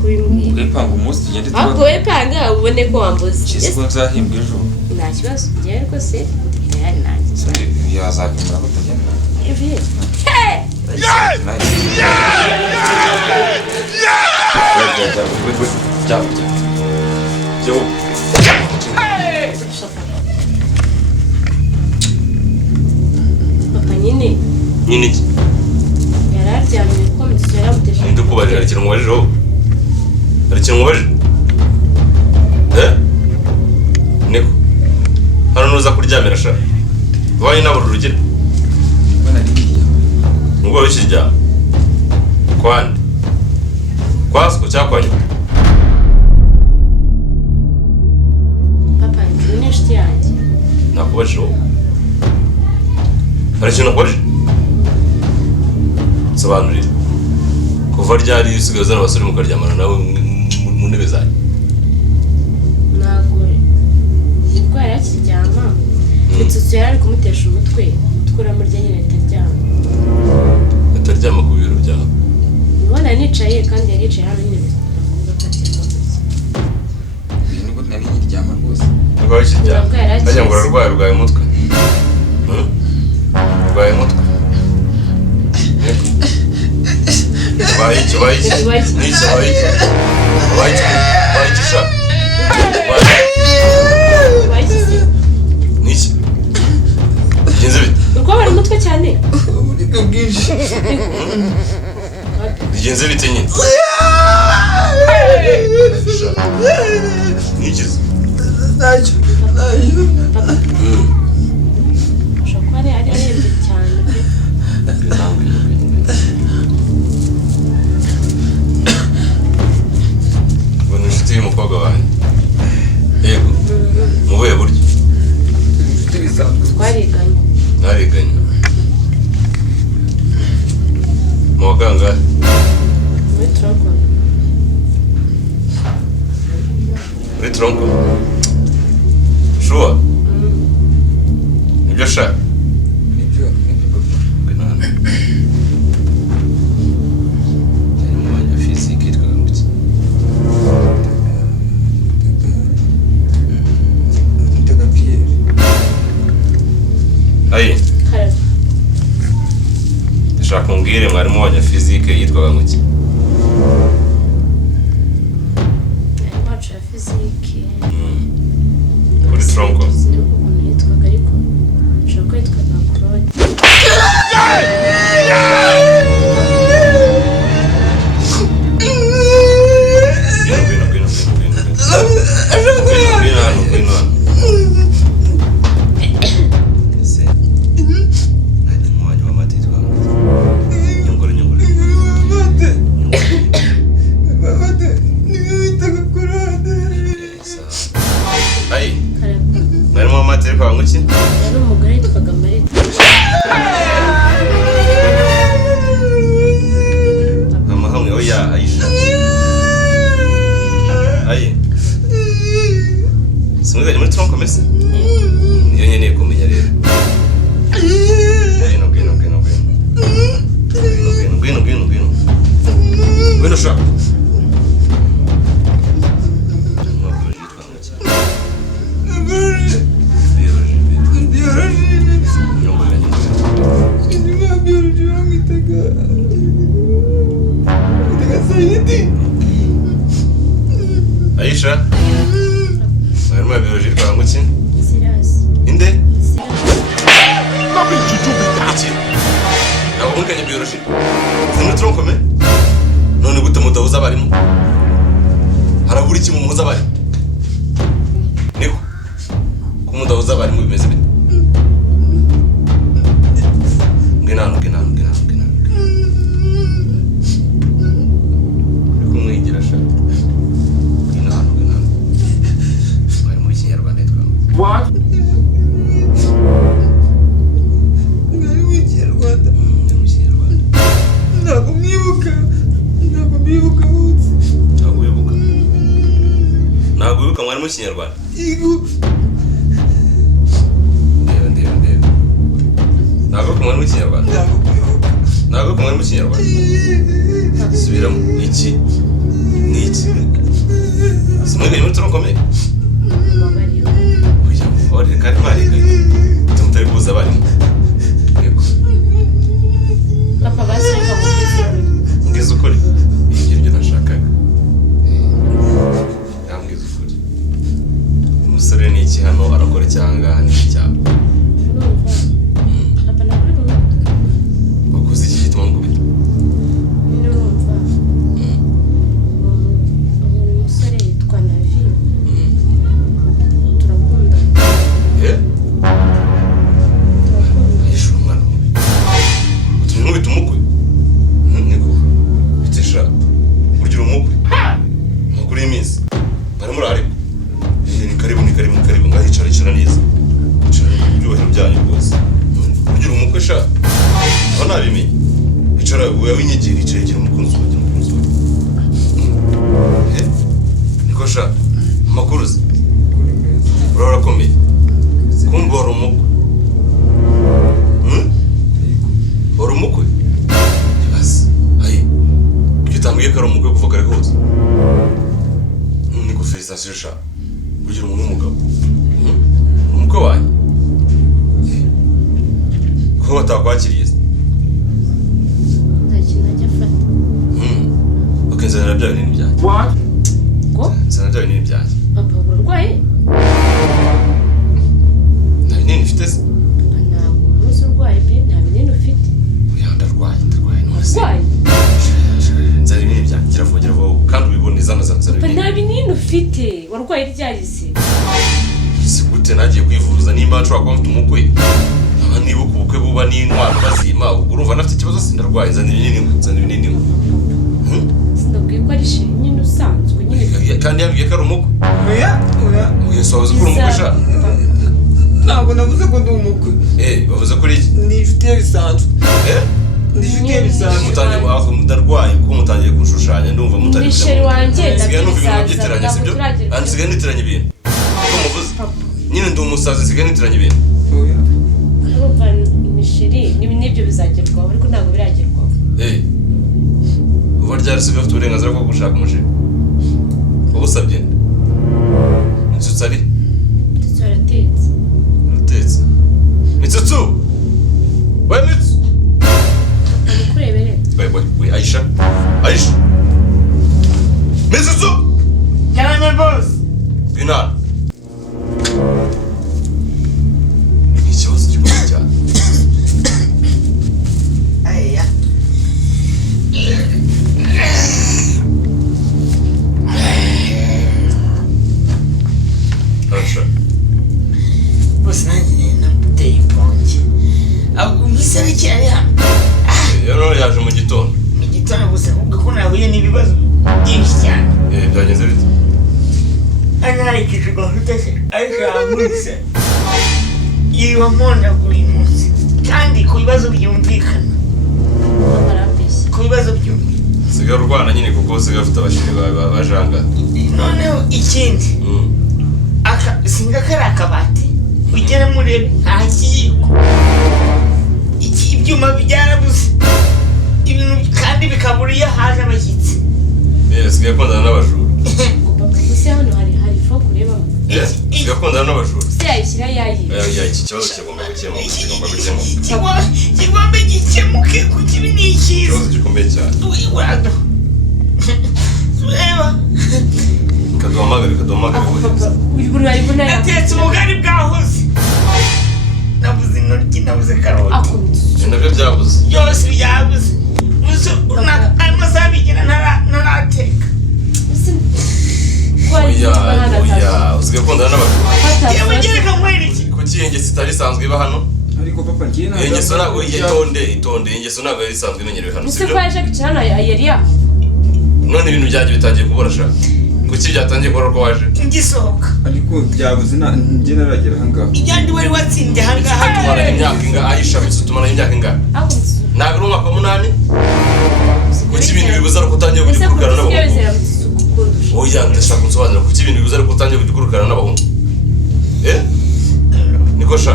kubimbwira Wepanga umunsi tugende tuba ahubwo wepanga ubone ko wambuze Kizwe nzahimbwa ejo nta kibazo ngiye ariko se nanjye yazakemura ko tugenda papa nyine iki yararyamye ko mutse yaramutesha ndikubarira ikintu mubajije wowe hari ikintu mubajije niko hano nuza kuryamira sha wayi nabura urugero nubwo wishijya kwande kwasko cyakwanywa papa ni inshuti yanjye nakubajije wowe hari ikintu nakubajije sobanurira kuva ryari usigaye uzana abasore mukaryamana nawe mu ntebe zanjye ntabwo nibwo yari akiryama mitsutsu yari ari kumutesha umutwe twaramurya nyine ataryama ku biro byawe ubona nicaye kandi yari yicaye hano nyine nubwo nari nkiryama rwose nubwo wishijya ajya ngo urarwaye umutwe urwaye umutwe urwabara umutwe cyane uburibwe bwinshi bigenze bite nyine nigize ntacyo ushobora kuba ari arembye cyane ubona inshuti y'umukobwa wanjye yego mu buhe buryo inshuti bisanzwe twariganye nariganye mu baganga muri tronco muri tronco shuwa nibyo shaka nibyo Banana. Yari mu mwanya physique yitwaga gutya. Ntega Pierre Ayi, kare ndashaka umbwire mwarimu wanjye physique yitwaga gutya. yari wacu ya fizike Kuri tronco. sinibuka ukuntu yitwaga ariko ushobora kuba yitwaga Claude yari umugore yitwaga Marita Hamwe oya Aisha. Ayi. Simwe muri tronco mese. Niyo nyene kumenya rero. Bueno, sha. Aisha. Mwarimu wa biology yitwaga ngo iki? Sirius Inde? Sirius Iki? Ntabwo mwiganye biology? Si muri tronco me? None gute mudahuza abarimu? Harabura iki mu muhuza abarimu? Niko? Ko mudahuza abarimu bimeze bite? Ngena. Uri kumwigira sha. Ngena. Mwarimu w'ikinyarwanda yitwaga ngo What? Mwari w'ikinyarwanda mu kinyarwanda. ntabwo mwibuka bose Ntabwo wibuka mwarimu w'ikinyarwanda. Igu Ndeba. Ntabwo ku mwarimu w'ikinyarwanda. ntabwo mwibuka Ntabwo ku mwarimu w'ikinyarwanda. Subiramo iki? Niki? Simweganye muri tronkomeye. Mbabarira. Kuja ore kandi marika. Tumutari kuza bari. Yego. Papa basanga mu kizero. Ngize ukuri. Ibyo nashakaga. Yambwiza ukuri. Umusore ni iki hano arakora cyangwa ni cyabo? Urumva? Papa nakuri mu. Wakoze iki gituma ngubita? Urumva? Uyu musore yitwa Navi. Turakunda. Turakunda. Yishu umwana. Utumye ngubita umukwe. Niko. Bitisha. Ugira umukwe. Mukuri iminsi. Bari muri ariko. Ni karibu ngahicara neza. Icara byuhero byanyu rwose. Ugira umukwe sha. Aho nabimenye. Icara wewe winyegera icegera umukunzi wawe. Niko sha. Makuruzi. Urakomeye. Kumbora umukwe. Ora umukwe. Basi. Ayi. Kitambwiye ko ari umukwe kuva kare kose. Niko felicitation sha. Ugira umuntu w'umugabo. Umukwe wanyu. Ko batakwakiriye. Nta kintu ajya afata. Bakenzanira bya binini byanjye. What? Ngo? Nzana bya binini byanjye. Papa urarwaye? Nta binini mfite se? Ntabwo uzi urwaye pe, nta binini ufite. Oya ndarwaye none se. Urwaye? Nzana ibinini byanjye gira vuba kandi ubibone zana Papa ibinini. nta binini ufite. Warwaye ryari se? Si gute nagiye kwivuza nimba nshobora kuba mfite umukwe. Aba niba ubukwe buba n'intwaro bazima ubwo urumva nafite ikibazo sindarwaye nzana ibinini. Sinabwiye ko ari sheri nyine usanzwe nyine. Kandi yambwiye ko ari umukwe. oya Oya sohoza ko uri umukwe sha. ntabwo navuze ko ndi umukwe Bavuze ko ari iki? ni inshuti ye bisanzwe ni inshuti ye bisanzwe Mutangiye aho mudarwaye kuko mutangiye kunshushanya ndumva mutari. Ni sheri wanjye Sigaye numva ibintu ndabisaza. byitiranye sibyo? Ntabwo Nsigaye nitiranya ibintu. Uko muvuze? Papa. Nyine ndi umusazi sigaye nitiranya ibintu. oya Urumva ni sheri n'ibyo bizagerwaho ariko ntabwo biragerwaho. Uva ryari se ufite uburenganzira bwo gushaka umusheri? Ubusabye nde? Insutsu ari? Ndetse waratetse. Uratetse. Mitsutsu! We Mitsu! Nikurebere. We Aisha? Aisha! Mitsutsu! Karame boss. Binana. Ni ikibazo gikomeye cyane. Aya. Aisha. Boss nanjye namuteye iponje. Ahubwo umusore cyane hano. Rero yaje mu gitondo. Mu gitondo gusa kuko ko nahuye n'ibibazo byinshi cyane. Byagenze bite? Anarikije gahunda se ariko yamutse. Yiba mponda buri munsi. Kandi ku bibazo byumvikana. Papa arambeshya. Ku bibazo byumvikana. Sigaye urwana nyine kuko usigaye ufite abashiri bajanga. Noneho ikindi. Singa kari akabati. Ugera murebe nta kiyiko. Ibyuma byarabuze. Ibintu kandi bikabura iyo haje abashyitsi. Sigaye akundana n'abajura. Papa gusa hano hari fo kurebamo. Sigaye akundana n'abajura. Se yayishyira yayiba. Iki kibazo kigomba gukemuka. Kigomba gikemuke kuko ibi ni icyiza. Ikibazo gikomeye cyane. Wado. Sureba. Kaduhamagare. Papa uri buna ya. Natetse ubugari bwahoze. Nabuze intoryi, nabuze karoti. Akunze. Nabyo byabuze. Byose byabuze. Gusa amasaha bigera ntarateka. Oya, usigaye ukundana n'abajura. Yewe gereka nkwereke. Kuki iyi ngeso itari isanzwe iba hano? ariko papa ngiye ntabwo Iyi ngeso ntabwo itonde. Iyi ngeso ntabwo yari isanzwe imenyerewe hano, Ese sibyo? ko yaje kwicara hano yari yaho. None ibintu byanjye bitangiye kubura sha. Kuki byatangiye kubura ko waje? Ngisohoka. ariko byabuze njye naragera ahangaha Ijyandi wari watsinze ahangaha. Tumaranye imyaka inga Aisha Mitsu tumaranye imyaka inga. Akunze. Ntabwo uri umwaka munani? Kuki ibintu bibuza ariko utangiye kugikurukana n'abahungu? Oya ndashaka kunsobanurira kuki ibintu bibuza ariko utangiye kugikurukana n'abahungu? Niko sha.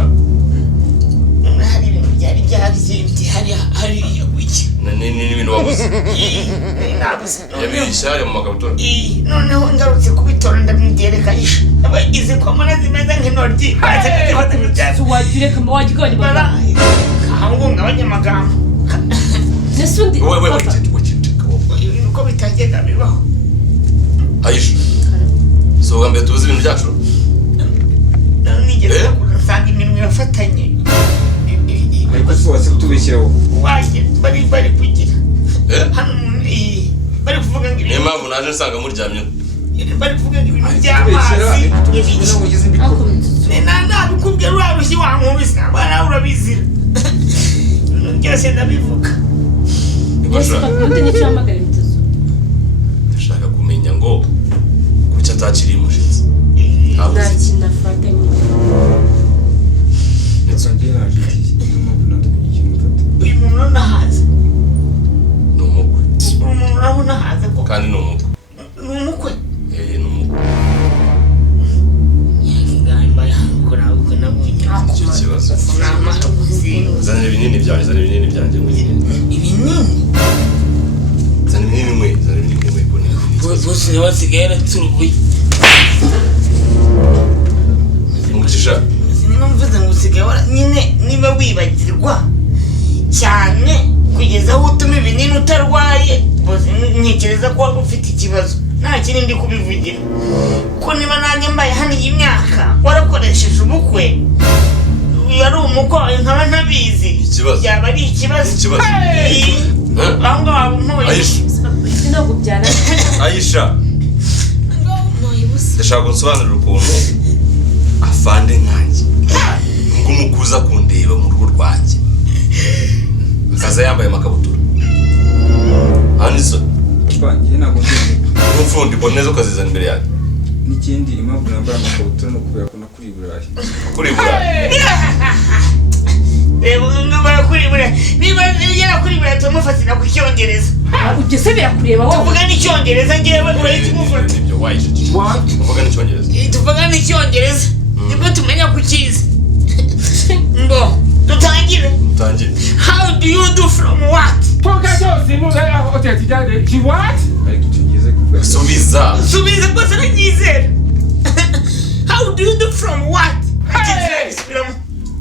Hari ibintu byari byabyimbye hariya gutya. Ni ibintu wabuze. Ntabwo yabishya mu makabutura noneho ngarutse kubitora ndamwigereka Aisha aba izi ko mana zimeze nk'intoryi wagire kama wagiganye bara ahubwo ngabanyamagambo nesundi wewe uko bitagenda bibaho Aisha so gambe tuzi ibintu byacu nigeze kusanga iminwe yafatanye ariko se wase kutubishyiraho waje bari kugira hano bari kuvuga ngo niyo mpamvu naje nsanga muryamye bari kuvuga ngo ibintu by'amazi nabikubwira urarushye wankubise abana urabizira byose ndabivuga ubundi nicyo hamagara imituzo ndashaka kumenya ngo kuki atakiriye umushyitsi nta kintu afatanye uyu muntu nahaze ni umukwe umuntu urabona haze ko kandi ni umukwe ni umukwe ni umukwe icyo kibazo zana ibinini byanjye zana ibinini byanjye ibinini zana ibinini mwe zana ibinini mwe bose basigaye yaraturubuye umugisha sinumvize ngo usigaye nyine niba wibagirwa cyane kugeza aho utuma ibinini utarwaye ntekereza ko waba ufite ikibazo nta kindi ndi kubivugira ko niba nanjye mbaye hano iyi myaka warakoresheje ubukwe yari umukwe nkaba ntabizi byaba ari ikibazo aho ngaho ntuye Aisha ntabwo byara Aisha ndashaka gusobanurira ukuntu afande nkanjye ngo umukuza kundeba mu rugo rwanjye akaza yambaye amakabutura haniso twangiye ntabwo n'umfundi mbona neza ukazizana imbere yanjye n'ikindi impamvu nambara amakabutura ni ukubera ko nakuri Burayi kuri Burayi reba ngambara kuri Burayi niba yarakuri Burayi tumufatira ku cyongereza ibyo se birakureba wowe tuvuga n'icyongereza ngewe urahita umufata ibyo wayishe tuvuga n'icyongereza tuvuga n'icyongereza nibwo tumenya kukizi ngo tutangire how do you do from what ariko icyo ngeze kuvuga subiza rwose nanyizera how do you do from what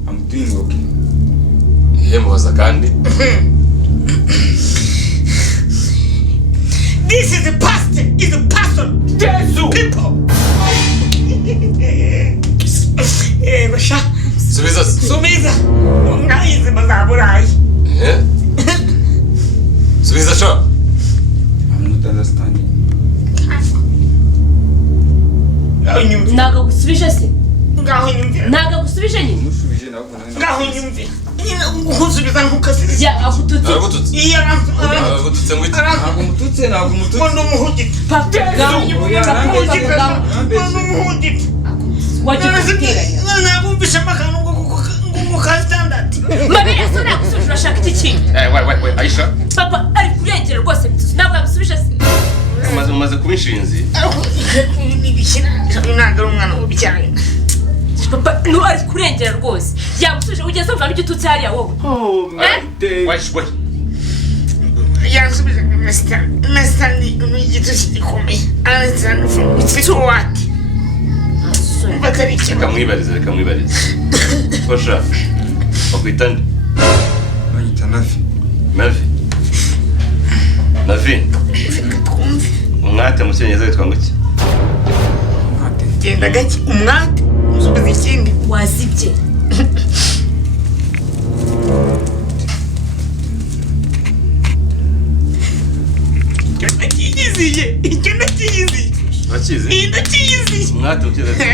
I'm doing okay mubaza kandi this is a past is a person people basha subiza ngayize bazaburayi subiza sho I'm not understanding ntago gusubije se ngaho nyumvira ntago gusubije nyine umushubije nabwo ngaho nyumvira ngusubiza ntukasirize ya agututse agututse agututse ngwite ntabwo mututse ngo ndumuhugite papa ndumuhugite wagiye guteranya nabumvisha amakano ngo ka standard mabere so nagusubije urashaka iki kintu we Aisha papa ari kurengera rwose mituzo ntabwo yagusubije se umaze kuba inshinzi nibishyira ntabwo ari umwana w'ubyara papa ari kurengera rwose yagusubije ugeze mva n'igitutsi hariya wowe washwe yansubije nasitandi n'igitutsi gikomeye anasitandi from to what batari reka mwibarize kosha bakwita nde banyita Navi umwate mu cyongereza witwa ngo iki genda gake umwate usubiza ikindi wazibye icyo ndakiyiziye ndakiyiziye umwate mu cyongereza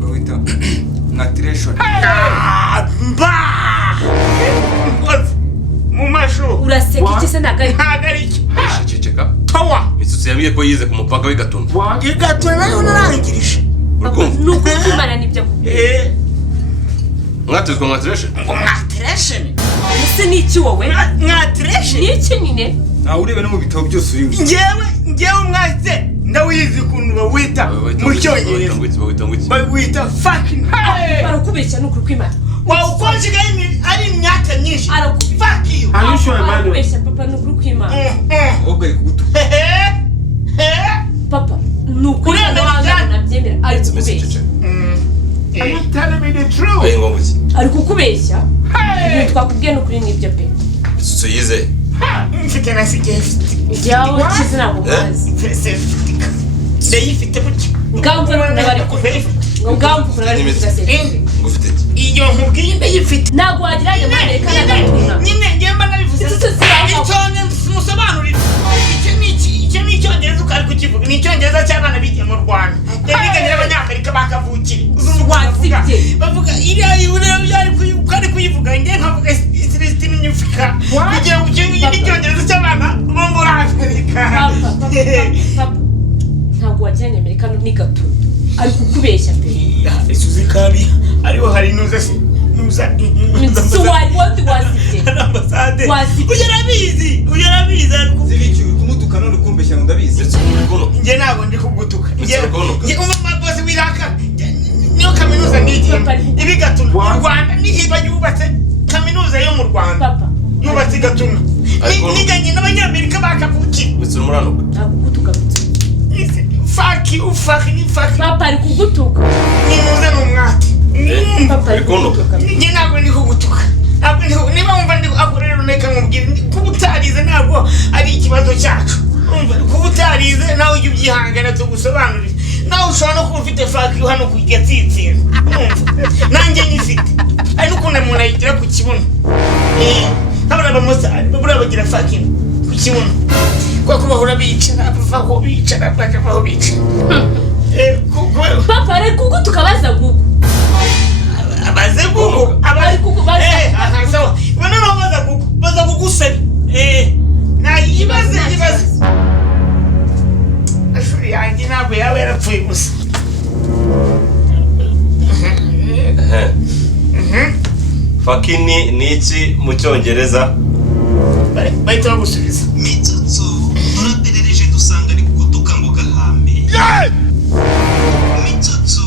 bawita natiration mu mashu uraseka iki se ntago ari cyo ceceka towa Mitsutsu yabwiye ko yize ku mupaka w'igatuna igatuna nayo narangirije nuko kumana nibyo umwate witwa mwatiration mwatiration ese ni iki wowe mwatiration ni iki nyine ntawe urebe no mu bitabo byose urimo njyewe umwate ndawizi ukuntu bawita mu cyongereza bawita fucking barakubeshya n'ukuri kw'Imana wawukonje ari imyaka myinshi fuck you Are you sure, Emmanuel? Kubeshya papa ni ukuri kw'Imana. ahubwo ari kugutuka Papa ni ukuri nabyemera ari kukubeshya. Are you telling me the truth? Ayi ngo iki? Ari kukubeshya. Ibyo twakubwiye ni ukuri n'ibyo pe. Isuso yize. mfite na sigefite Jyawe kizi ntabwo mazi. certifica ndayifite buke Ngamvu n'abari kuverifa. Ngamvu n'abari kuverifa. Ngufite iki? iyo nkubwiye ndayifite Ntabwo wagira ngo Amerika n'agatuna. nyine ngemba nabivuze icyone musobanurire icyo ni icyongereza ukari kukivuga ni icyongereza cy'abana bigiye mu Rwanda yabiganira abanyamerika bakavukira bavuga iriya ukari kuyivuga njye nkavuga Celestine Nyufika kugira ngo icyo ni icyongereza cy'abana bo muri Afurika Ntabwo wagira ngo Amerika ni gatuna. Ari kukubeshya pe. isuzi kabi ariho hari nuza se nuza So why wasibye? ambasade Wasibye. uyarabizi zibiki kumutuka none kumbeshya ngo ndabizi njye ntabwo ndi kugutuka Uzagonoka. njye umumabose wiraka niyo kaminuza nigiye ibi gatuna mu Rwanda nihiba yubatse kaminuza yo mu Rwanda Papa. yubatse gatuna niganye n'abanyamerika bakavukira Witse umuranuka. Ntabwo kugutuka bitse. fuck ni fuck Papa ari kugutuka. nimuze n'umwate Papa ari Bikonoka. kugutuka. njye ntabwo ndi kugutuka niba wumva ndi akorera runeka nkubwira kuba utarize ntabwo ari ikibazo cyacu kuba utarize nawe ujya ubyihangana tugusobanurire nawe ushobora no kuba ufite faki hano ku gatsitsiro nanjye nyifite ari n'ukuntu umuntu ayigira ku kibuno nkabona abamotari babura bagira faki ku kibuno kuko bahora bicara bavaho bicara bakavaho bicara Papa ari kugutuka baza gugu. abaze gugu Ari kukubaza. sawa bana no baza kugusaba nayibaze ashuri yanjye ntabwo yaba yarapfuye gusa Fakini ni iki mu Cyongereza? bahita bagusubiza mitsutsu turaterereje dusanga ari kugutuka ngo gahambe mitsutsu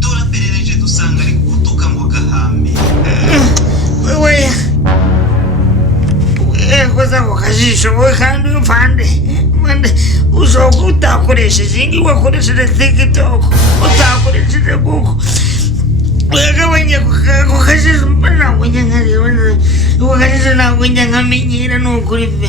turaterereje dusanga ari kugutuka ngo gahambe wewe koza ako kajisho wowe kandi upande ushobora kuba utakoresheje ingi wakoresheje tiktok utakoresheje google wegabanye ako kajisho ntabwo njya nkareba ako kajisho ntabwo njya nkamenyera ni ukuri pe